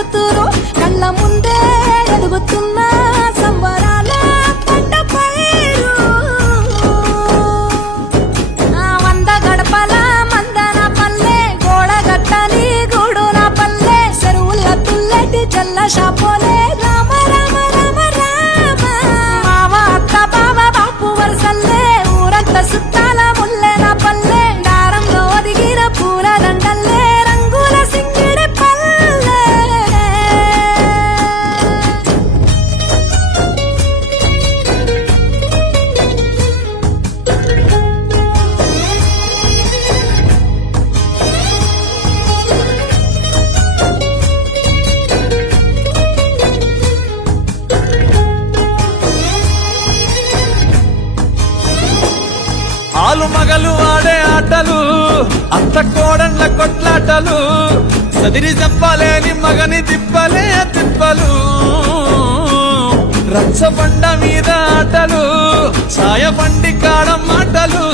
కూతురు కళ్ళ ముందే ఎదుగుతున్న సంబరాల పంట పైరు. వంద గడపల మందన పల్లె గోడ గట్టని గూడు నా పల్లె చెరువుల తుల్లటి జల్ల షాపోలే రామ రామ రామ రామ. మావ అత్త బావ బాపు వరసల్లే ఊరంతా సుట్టాల ముల్లె నా పల్లె దారంలో ఒదిగిన పూల దండల్లే రంగుల సింగిడి పల్లె. ఆలు మగలు ఆడే ఆటలు అత్త కోడళ్ళ కొట్లాటలు సదిరి చెప్పలేని మగని తిప్పలే తిప్పలు. రచ్చబండ మీద ఆటలు ఛాయ బండి కాడ మాటలు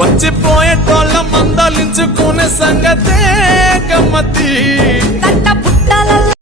వచ్చిపోయేటోళ్ళ మందలించుకునే సంగతే గమ్మతి.